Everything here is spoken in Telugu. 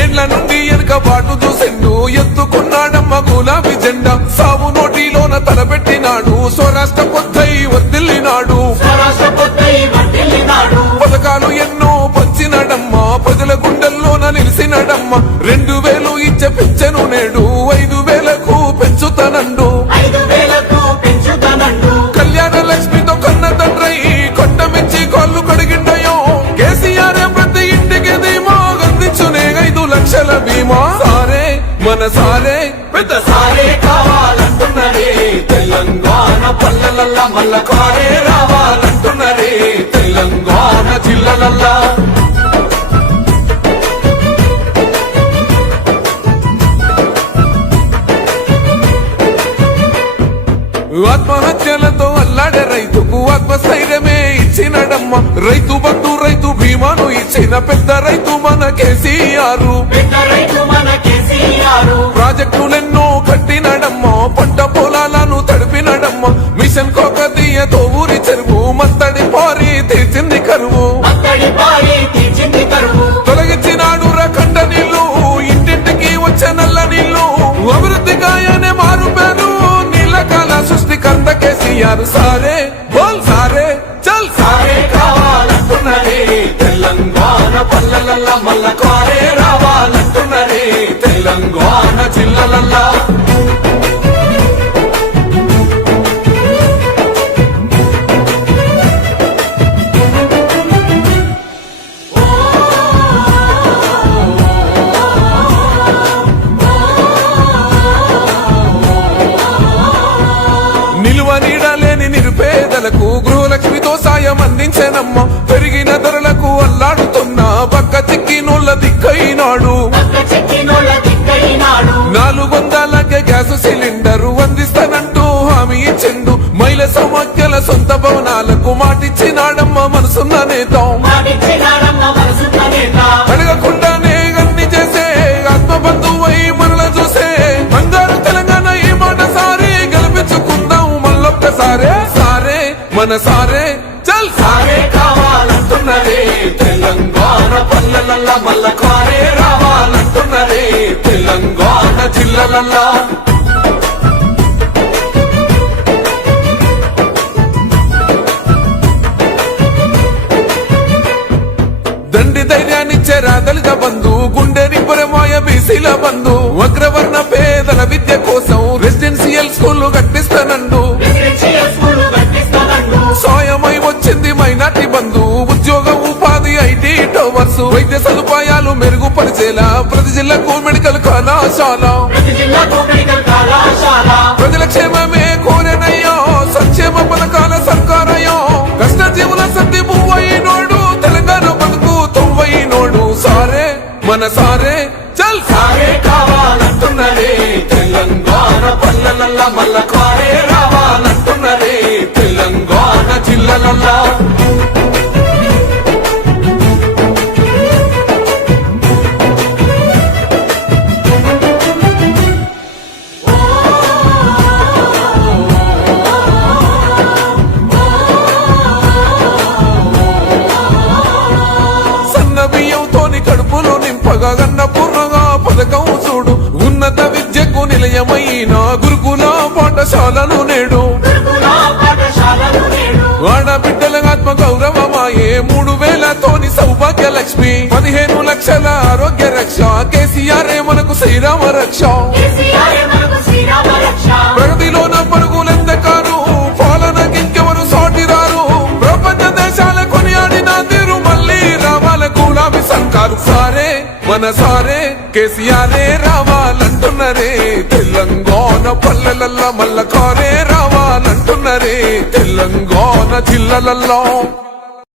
ఏండ్ల నుండి వెనుక బాటు చూసిండు ఎత్తుకున్నాడమ్మ గులాబీ జెండా. సాగు నోటిలోన తలపెట్టినాడు స్వరాష్ట్ర కొత్తై వర్దిల్లినాడు పథకాలు ఎన్నో పంచినడమ్మ ప్రజల గుండెల్లోన నిలిసినడమ్మ. రెండు వేలు ఇచ్చే పిచ్చను నేడు ఐదు వేలకు పెంచుతానండు. లక్షల బీమా సారే మన సారే. పెద్ద సారే కావాలంటున్నరే. తెలంగాణ పల్లెలల్ల మల్ల కారే రావాలంటున్నరే. తెలంగాణ జిల్లలల్లా. ఆత్మహత్యలతో అల్లాడే రైతుకు ఆత్మస్థైర్యమే. ఇచ్చినడమ్మ. రైతు బంధు రైతు బీమాను ఇచ్చిన పెద్ద రైతు మన కేసీఆర్. ప్రాజెక్టులెన్నో కట్టినడమ్మ. పంట పొలాలను తడిపినడమ్మ. మిషన్ కోకతీయతో ఊరి చెరువు. మత్తడి పారి తీర్చింది కరువు. తొలగించినాడు రకండ నీళ్ళు ఇంటింటికి వచ్చే నల్ల నీళ్ళు అభివృద్ధి గాయనే మారు పేరు నీళ్ళ కాల సృష్టికర్త కేసీఆర్ పల్లెలల్ల కారే రావాలంటున్నరే తెలంగాణ జిల్లలల్లా. నిలువ నీడలేని నిరుపేదలకు గృహలక్ష్మితో సాయం అందించనమ్మ. పెరిగి పక్క చిక్కినోళ్ళ దిక్కైనాడు. నాలుగు వందలకే గ్యాస్ సిలిండర్ అందిస్తానంటూ హామీ ఇచ్చిండు. మహిళ సమాఖ్యల సొంత భవనాలకు మాటిచ్చినాడమ్మ మనసున్న నేత. మాటిచ్చినాడమ్మ మనసున్న నేత. అడగకుండానే అన్ని చేసే ఆత్మబంధువై మనల చూసే. బంగారు తెలంగాణ ఈ మాట సారి గెలిపించుకుందాం మళ్ళొక్కసారే. సారే మన సారే. బీసీల బంధు. అగ్రవర్ణ పేదల విద్య కోసం రెసిడెన్షియల్ స్కూల్ కట్టిస్తానండు. సాయమై వచ్చింది మైనార్టీ బంధు. ఉద్యోగ ఉపాధి ఐటీ టవర్స్. వైద్య సదుపాయాలు మెరుగుపరిచేలా ప్రతి జిల్లాకు మెడికల్ కళాశాల. ప్రజల క్షేమమే కోరెనయ్యో సంక్షేమ పథకాల సర్కారయ్యో. కష్ట జీవుల సర్ది పువ్వైనోడు తెలంగాణ బతుకు సారే మన సారే చల్ సారే. విద్యకు నిలయమైన గురుకుల పాఠశాలను నేడు. గురుకుల ఆడబిడ్డల ఆత్మ గౌరవమాయే మూడు వేలతోని సౌభాగ్య లక్ష్మి పదిహేను లక్షల ఆరోగ్య రక్ష. కేసీఆర్ మనకు శ్రీరామ రక్ష. కేసీఆర్ మనకు శ్రీరామ రక్ష ప్రగతిలోన సాటిరారు ప్రపంచ దేశాల కొనియాడిన తీరు మళ్ళీ రావాల మన సారే. కేసీఆరే రావాలంటున్నరే. తెలంగాణ పల్లెలల్ల మల్ల కారే రావాలంటున్నరే. తెలంగాణ జిల్లలల్లో